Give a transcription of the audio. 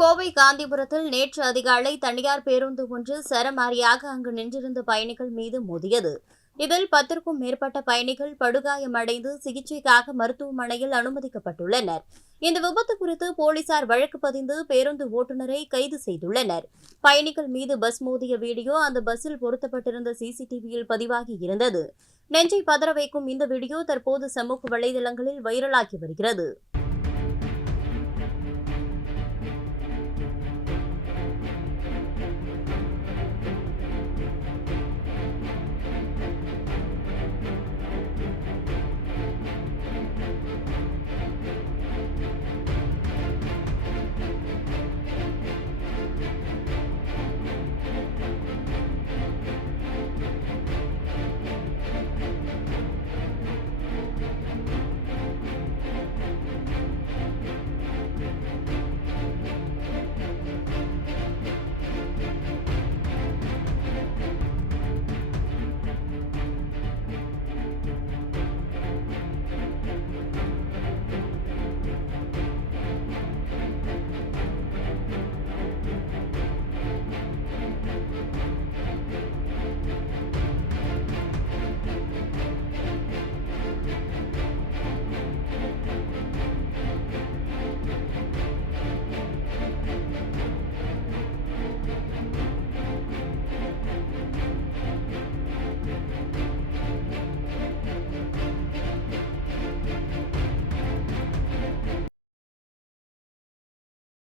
கோவை காந்திபுரத்தில் நேற்று அதிகாலை தனியார் பேருந்து ஒன்று சரமாரியாக அங்கு நின்றிருந்த பயணிகள் மீது மோதியது. இதில் பத்திற்கும் மேற்பட்ட பயணிகள் படுகாயமடைந்து சிகிச்சைக்காக மருத்துவமனையில் அனுமதிக்கப்பட்டுள்ளனர். இந்த விபத்து குறித்து போலீசார் வழக்கு பதிந்து பேருந்து ஓட்டுநரை கைது செய்துள்ளனர். பயணிகள் மீது பஸ் மோதிய வீடியோ அந்த பஸ்ஸில் பொருத்தப்பட்டிருந்த சிசிடிவியில் பதிவாகி இருந்தது. நெஞ்சை பதற வைக்கும் இந்த வீடியோ தற்போது சமூக வலைதளங்களில் வைரலாகி வருகிறது.